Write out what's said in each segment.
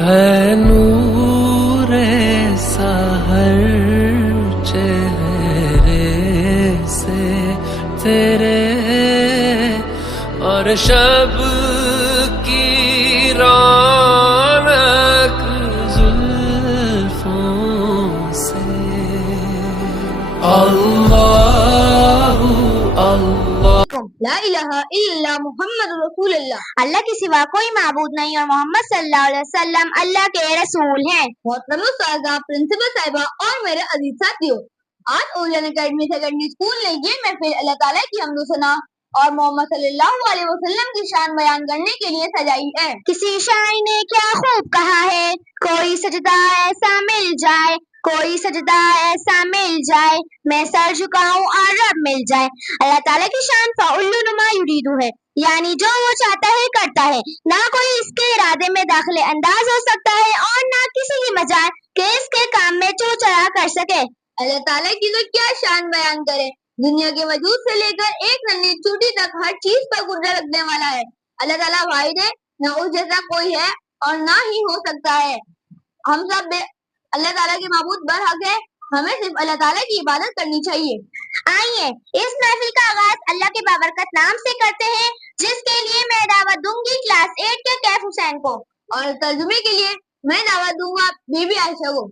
है नूर सहर चेहरे से तेरे और शब की रौनक जुल्फों से अल्लाहु अल्लाह ला इलाहा इल्लल्लाह मुहम्मद रसूलुल्लाह। अल्लाह के सिवा कोई माबूद नहीं और मोहम्मद सल्लल्लाहु अलैहि वसल्लम अल्लाह के रसूल हैं। मोहतरम उस्ताद, प्रिंसिपल साहिबा और मेरे अजीज साथियों, आज ओरियन एकेडमी सेकेंडरी स्कूल ने ये महफिल अल्लाह ताला की हम्द सना और मोहम्मद सल्लल्लाहु अलैहि वसल्लम की शान बयान करने के लिए सजाई है। किसी शायर ने क्या खूब कहा है, कोई सजदा ऐसा मिल जाए, कोई सजदा ऐसा मिल जाए, मैं सर झुकाऊं और रब मिल जाए। अल्लाह ताला की शान फ़अलु मा युरीदु है, यानी जो वो चाहता है करता है। ना कोई इसके इरादे में दाखिले अंदाज हो सकता है और ना किसी की मजाल के इसके काम में चू चढ़ा कर सके। अल्लाह ताला की तो क्या शान बयान करे, दुनिया के वजूद से लेकर एक नन्ही चूटी तक हर चीज पर कुदरत रखने वाला है। अल्लाह ताला वाहिद है, न उस जैसा कोई है और ना ही हो सकता है। हम सब अल्लाह ताला के माबूद बरहक है, हमें सिर्फ अल्लाह ताला की इबादत करनी चाहिए। आइए इस महफिल का आगाज अल्लाह के बाबरकत नाम से करते हैं, जिसके लिए मैं दावत दूंगी क्लास 8 के कैफ हुसैन को और तर्जुमे के लिए मैं दावत दूंगा बीबी आयशा को।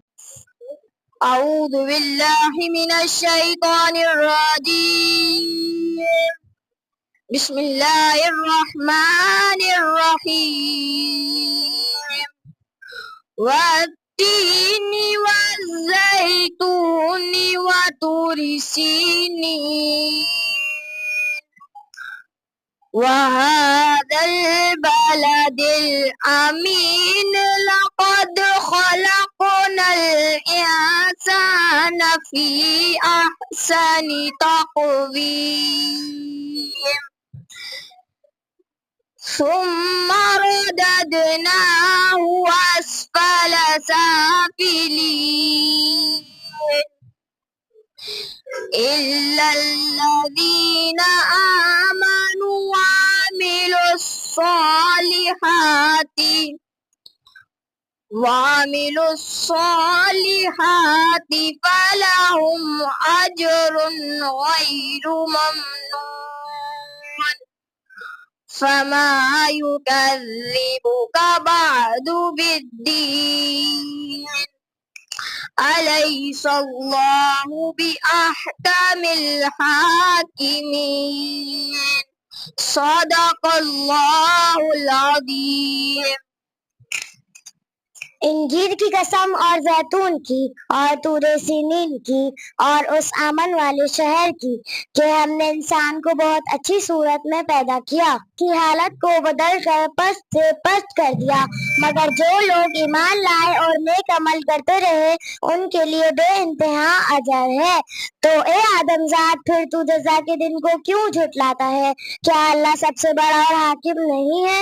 औज़ु बिल्लाहि मिनश शैतानिर रजीम, बिस्मिल्लाहिर रहमानिर रहीम। वत्तीनी वज़्ज़ैतूनी वतूरि सीनीन वहादल बलदिल अमीन लक़द खलक़नल इंसाना फ़ी अहसनि तक़वीम सुम्मा रददनाहु अस्फल साफिलीन इल्लल्लज़ीना आमनु वामिलुस्सॉलिहाति फलहुम अजरुन गैरु ममनून फमा युकज़्ज़िबुका बअदु बिद्दीन अलैहिस्सलाहु बिअहकमिल हाकिमीन सदक़ल्लाहुल अज़ीम। इंजीर की कसम और जैतून की और तूरे सीनीन की और उस आमन वाले शहर की कि हमने इंसान को बहुत अच्छी सूरत में पैदा किया, की हालत को बदल कर पस्त से पस्त कर दिया, मगर जो लोग ईमान लाए और नेक अमल करते रहे उनके लिए बेइंतहा अजर है। तो ए आदमजाद, फिर तू जज़ा के दिन को क्यों झुठलाता है? क्या अल्लाह सबसे बड़ा और हाकिम नहीं है?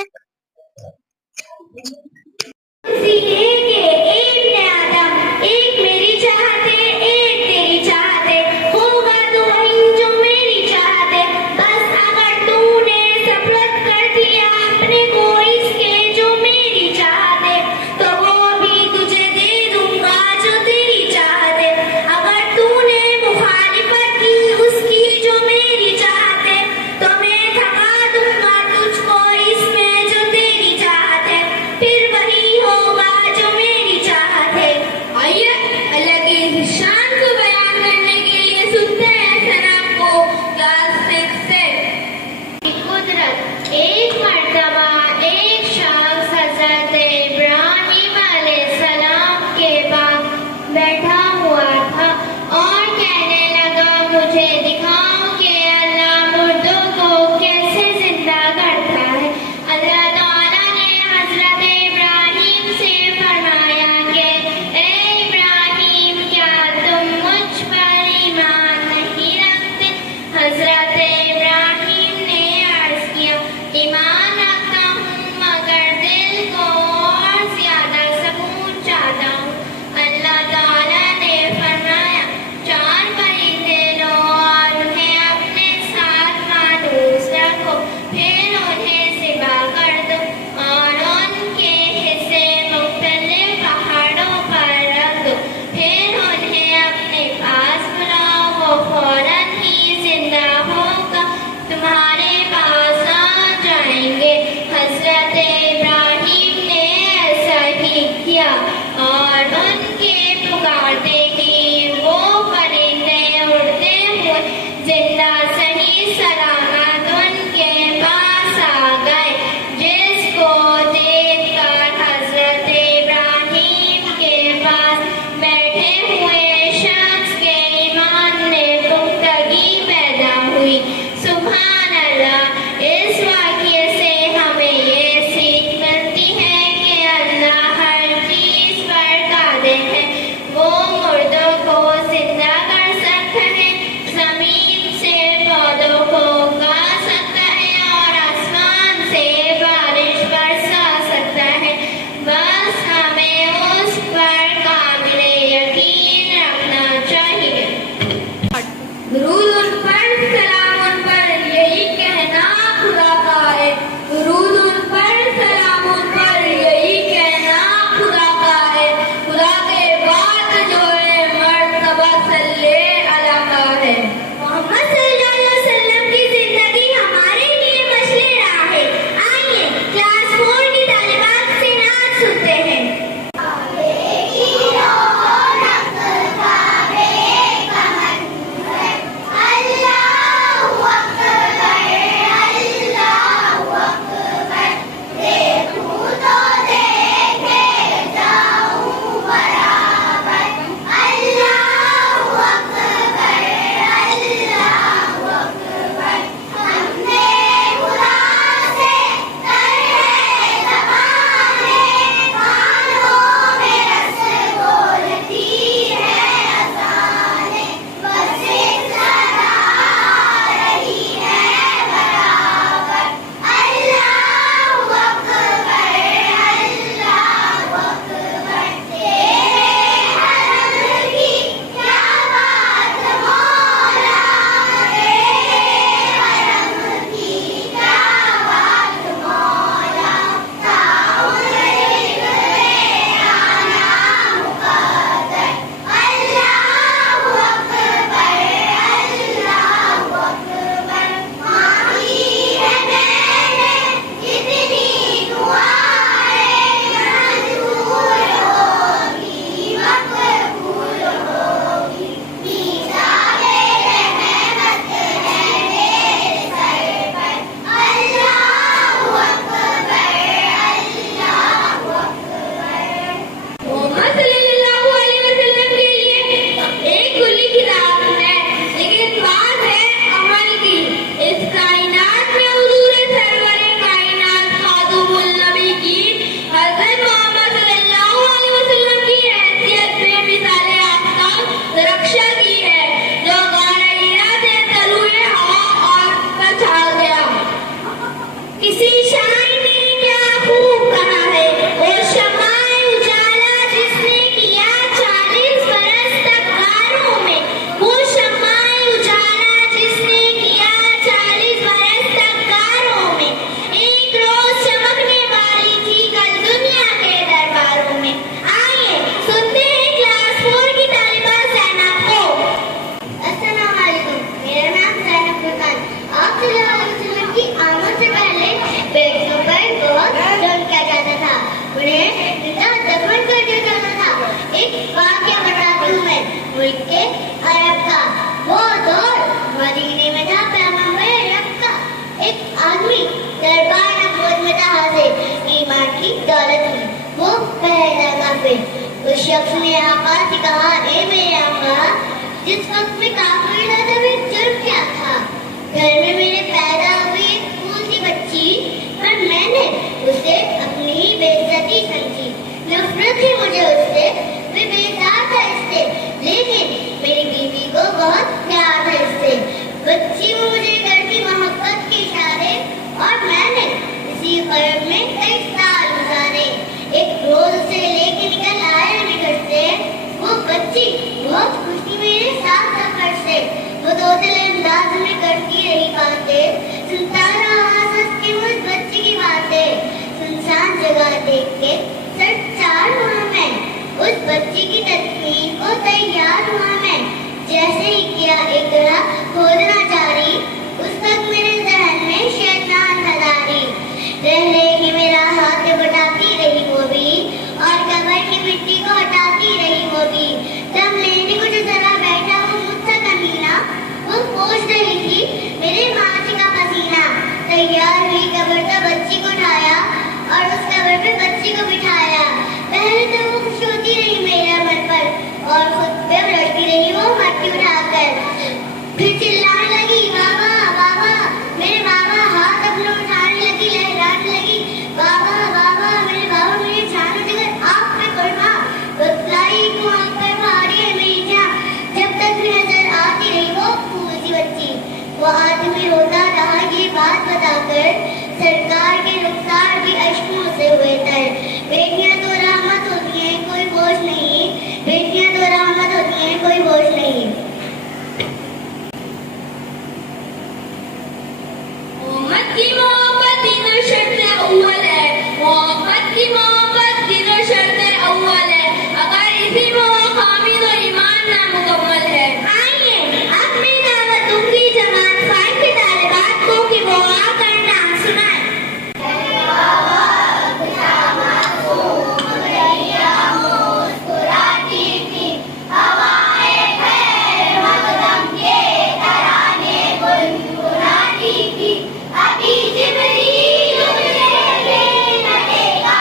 एक ने आदम, एक मेरी चाहते, एक तेरी चाहते, होगा तो वही जो मेरी चाहते। बस अगर तूने सब्र कर दिया अपने को इसके जो मेरी चाहते, तो वो भी तुझे दे दूंगा जो तेरी चाहते। अगर तूने मुखालिफत की उसकी जो मेरी चाहते, तो मैं थका दूंगा तुझको इसमें जो तेरी चाहते, फिर वही होगा जो मेरी चाहत है। आइए अल्लाह की शान को बयान करने के लिए सुनते हैं। इसी शायर ने क्या खूब कहा है, वो शमाए उजाला जिसने किया 40 बरस तक गारों में, वो शमाए उजाला जिसने किया 40 बरस तक गारों में, एक रोज चमकने वाली थी कल दुनिया के दरबारों में। आइए सुनते हैं क्लास 4 की तालिबा ज़ैनब को। अस्सलाम वालेकुम, मेरा नाम ज़ैनब फुरकान। आप सल्लल्लाहु अलैहि वसल्लम की आमद से पहले बेटों पर बहुत जुल्म किया जाता था, उन्हें जिंदा दफन कर दिया जाता था। एक वाक़या बताती हूँ मैं, मुल्क के अरब का वो दौर मदीने में था। पैगंबर रब का एक आदमी दरबार नबूवत में था हाजिर, ईमान की दौलत में वो पहला काफिर। उस शख्स ने आका से कहा, ए मेरे आका, जिस वक्त में काफिर था तब एक जुर्म क्या था? घर में मेरे पैदा हुई एक फूल सी बच्ची, पर मैंने उसे अपनी ही बेइज्जती समझी। नफरत थी मुझे उससे, मैं बेजार था इससे, लेकिन मेरी बीवी को बहुत प्यार था इससे। बच्ची में मुझे करती मोहब्बत के इशारे, और मैंने इसी ख्वाब में कई साल गुजारे। एक रोज से लेके निकल आया मैं घर से, वो बच्ची बहुत खुश थी मेरे साथ सफर से। वो तोतले अंदाज में करती रही बातें, सुनता रहा हंस के उस बच्ची की बातें। सुनसान जगह देख के सरचार हुआ मैं, उस बच्ची की तस्वीर को तैयार हुआ मैं। जैसे ही किया एक तरह खोदना जारी, उस वक्त मेरे जहन में शैतान हजारी। रह कि मेरा हाथ बटाती रही वो भी, और कब्र की मिट्टी को हटाती रही वो भी। तब लेने को जो जरा बैठा वो मुझसे कमीना, वो पोंछ रही थी मेरे माथे का पसीना। तैयार हुई कब्र का बच्ची को उठाया, और उस कब्र पे बच्ची को बिठाया। पहले तो वो खुश होती रही मेरे मन पर, और खुद पे लड़ती रही वो मट्टी उठाकर। फिर चिल्लाने लगी, बाबा बाबा, मेरे बाबा। हाथ अपने उठाने लगी, लहराने लगी, बाबा बाबा, मेरे बाबा, मेरी जान जिगर आप पे कुर्बान। बतलाई क्यों आँख पर भारी है मेरी जान। जब तक भी नजर आती रही वो फूल सी बच्ची, वो आदमी रोता रहा ये बात बताकर, सरकार के रुखसार भी अश्कों से हुए तर। बेटियां तो रहमत होती हैं, कोई बोझ नहीं, बेटियां तो रहमत होती हैं, कोई बोझ नहीं। मोहम्मद की मोहब्बत तीनों शर्त अव्वल है, मोहम्मद की मोहब्बत तीनों शर्त अव्वल है, अगर इसी में हो खामी तो ईमान नामुकम्मल है। आइए अब मैं दावत दूंगी जमात 5 की तालिबात को कि वो आकर नाम सुनाए। अभी जिब्रील मुझे लेने लगेगा।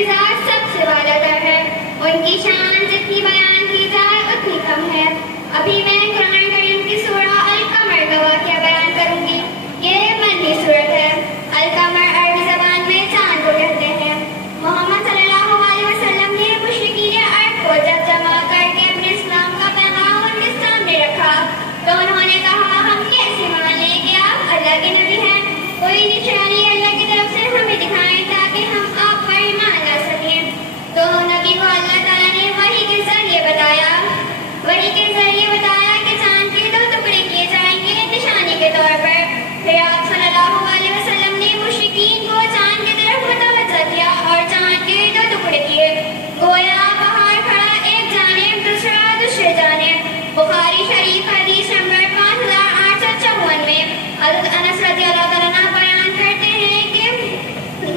मिजाज सबसे वालातर है। उनकी शान जितनी बयान की जाए उतनी कम है। अभी मैं कुरान करीम की सूरा अल-कमर का वाक़या बयान करूंगी। ये मदनी सूरत है। अल-कमर अरबी ज़बान में चांद को कहते हैं। मोहम्मद सल्लल्लाहु अलैहि वसल्लम ने मुशरिकीन अरब को जब जमा करके अपने इस्लाम का पैगाम उनके सामने रखा तो उन्होंने कहा, हम कैसे मान लें कि आप अल्लाह के नबी हैं? कोई निशानी अल्लाह की तरफ से हमें दिखाएं ताकि हम आप पर ईमान ला सकें। तो नबी को अल्लाह ताला ने वही के जरिए बताया कि चांद के 2 टुकड़े किए जाएंगे निशानी के तौर पर। फिर आप सल्लल्लाहु अलैहि वसल्लम ने मुशरिकीन को चांद की तरफ मुतवज्जह किया और चांद के 2 टुकड़े किए। गोया पहाड़ खड़ा एक जानिब दूसरा दूसरे जानिब। बुखारी शरीफ हदीस नंबर 5854 में हज़रत अनस रज़ियल्लाहु ताला अन्हु बयान करते हैं कि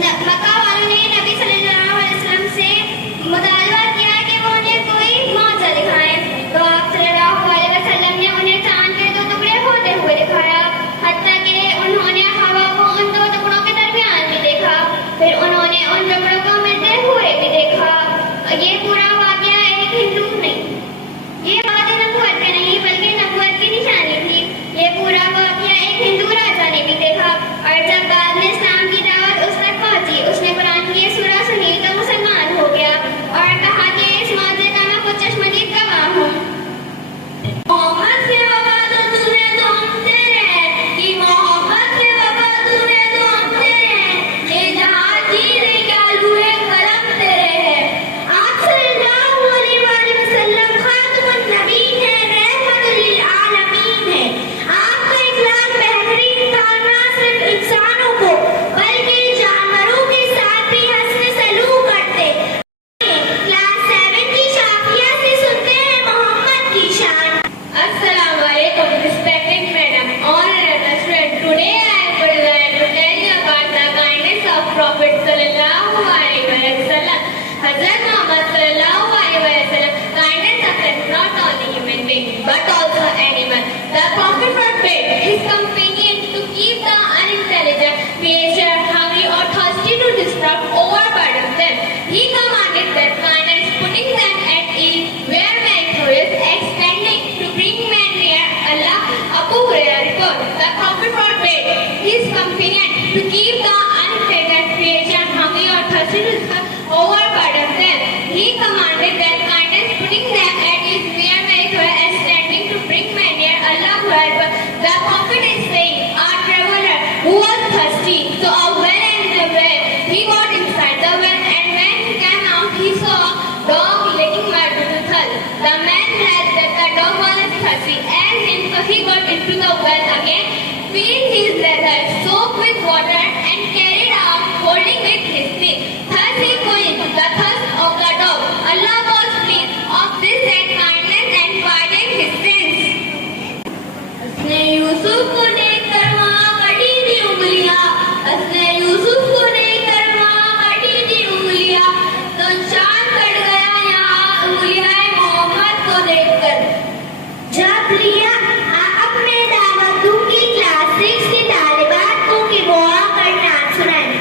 मक्का वालों ने नबी सल्लल्लाहु अलैहि वसल्लम से मुतालबा किया कि वो उन्हें कोई मौजज़ा दिखाएं। तो आप सल्लल्लाहु अलैहि वसल्लम ने उन्हें चांद के 2 टुकड़े होते हुए दिखाया। हत्ता कि उन्होंने हवा को उन 2 टुकड़ों के दरमियान भी देखा। फिर उन्होंने उन टुकड़ों को मिलते हुए भी देखा। ये पूरा वाक़या एक हिंदू नहीं, ये बात नबूवत का नहीं बल्कि नबूवत की निशानी थी। ये पूरा वाक़या एक हिंदू राजा ने भी देखा और जब बाद में इस्लाम की दावत उस तक पहुंची, उसने कुरान की ये सूरा सुनी तो मुसलमान हो गया और कहा कि इस मौजज़े का मैं खुद चश्मदीद गवाह हूँ। मोहम्मद से वफा तूने तो हम तेरे हैं कि मोहम्मद से वफा तूने तो हम तेरे हैं। ये जहां जीने क्या लूहे कलम तेरे हैं। आप सल्लल्लाहु अलैहि वसल्लम खातमुन नबीय्यीन हैं, रहमतुल लिल आलमीन हैं। आपका इखलाक बेहतरीन था, ना सिर्फ इंसानों को बल्कि जानवरों के साथ भी हस्न सलूक करते। क्लास 7 की शाफिया से सुनते हैं मोहम्मद की शान। Assalamu alaikum, respected madam, honored student. Today I would like to tell you about the kindness of Prophet sallallahu alaihi wasallam. Hazrat Muhammad sallallahu alaihi wasallam, kindness affects not only human beings but also animals. The Prophet forbade his companions to keep the unintelligent creature hungry or thirsty to disrupt or overburden them. He commanded that kindness, putting them at ease, where meritorious, extending to bring men near Allah. Abu Hurairah reports, the Prophet forbade his companion to keep the unintelligent creation hungry or thirsty to disrupt or overburden them. He commanded that kindness, putting them at ease, where meritorious, extending to bring men near Allah. The Prophet is saying, a traveler who was thirsty, so a well and the well. He got inside the well, and when he came out, he saw a dog licking mud to the thirst. The man realized that the dog was thirsty, and so he got into the well again, filled his leather, soaked with water, and carried out, holding with his stick. Thus he quenched the thirst of the dog. Allah was pleased of this and kindness and pardoned his sins. उसने यूसुफ को देखकर वहाँ कटी थी उंगलियाँ। उसने यूसुफ को देखकर वहाँ कटी थी उंगलियाँ। तो चांद कट गया यहाँ उंगलियाँ मोहम्मद को देखकर। जब लिया अब मैं दावत दूंगी क्लास 6 की तालिबात को कि वो आकर नाच सुनाएं।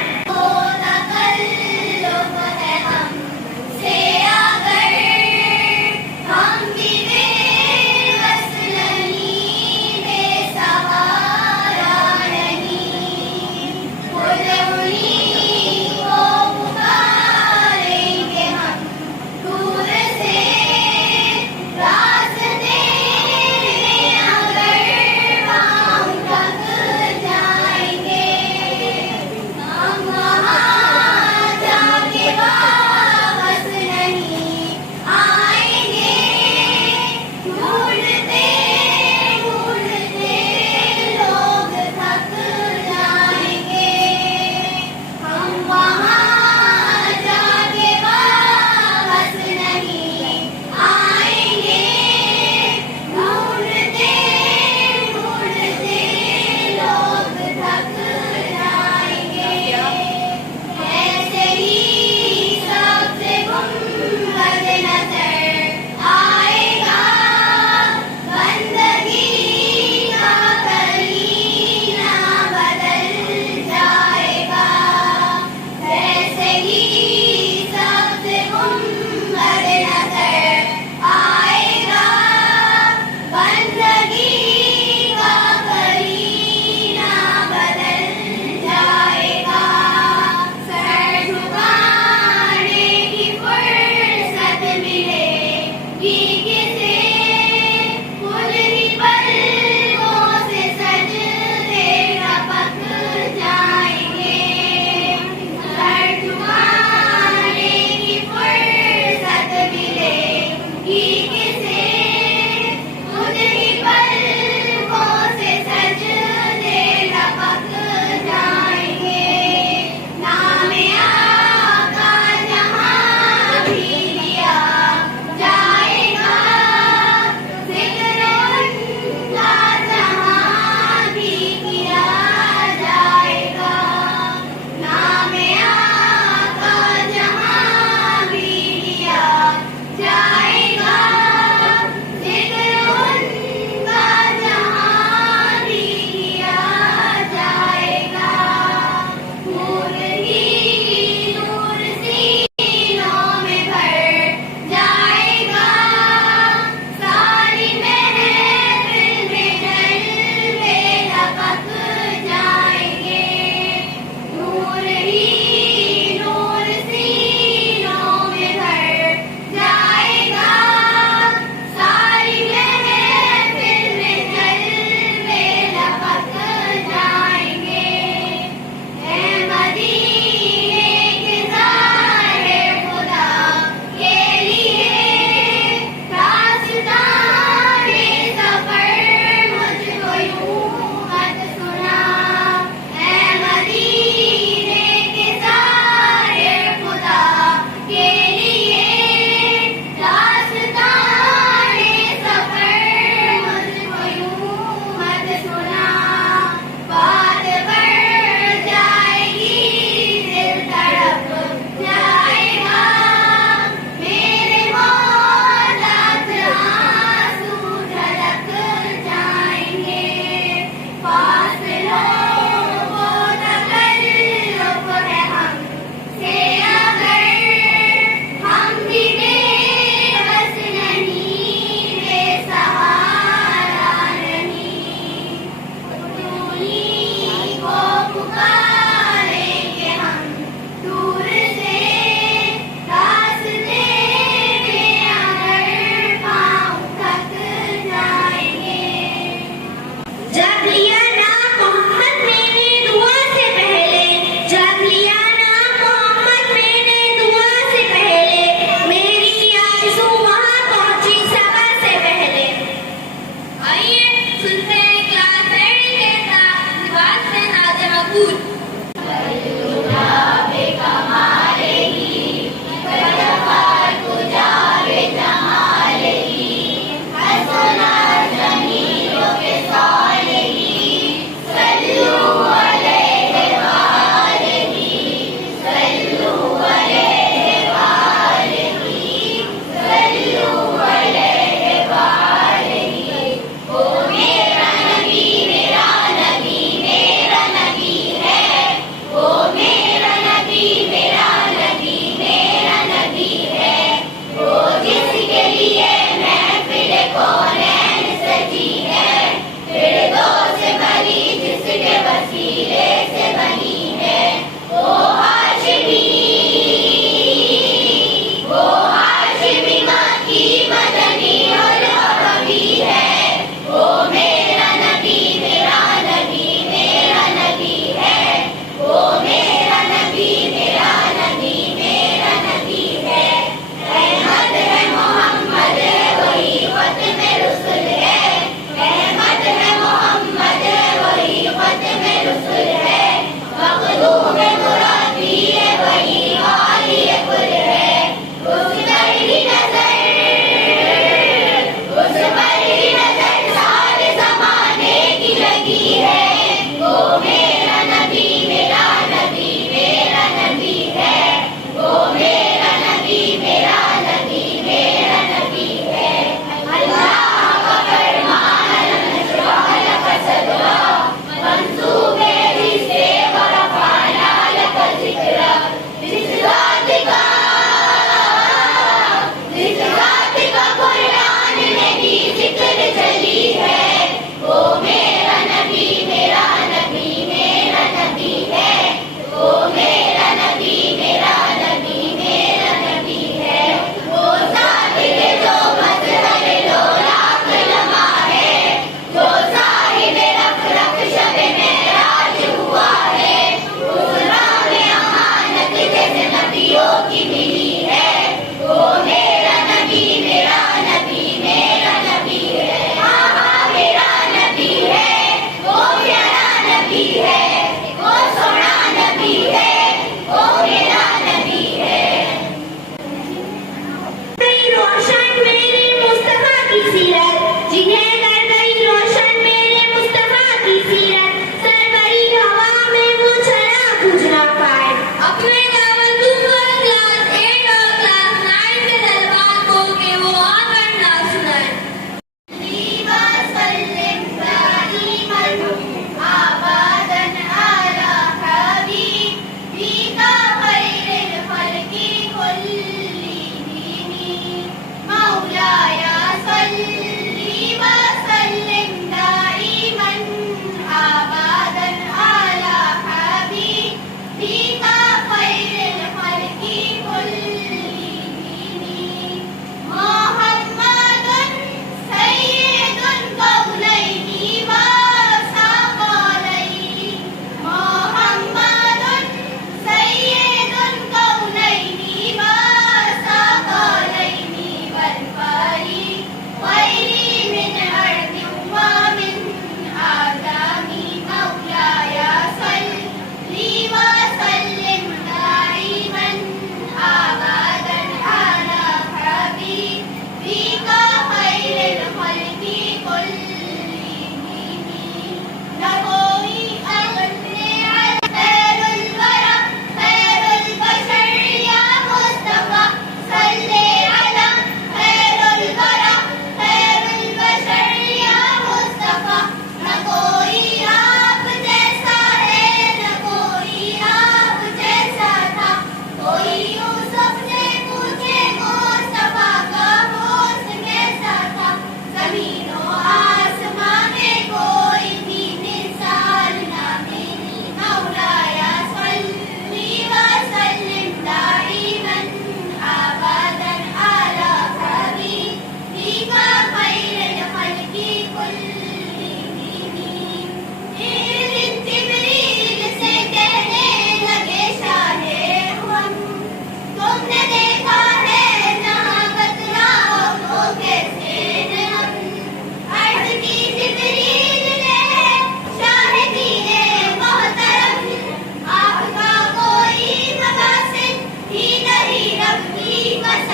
वसल्लम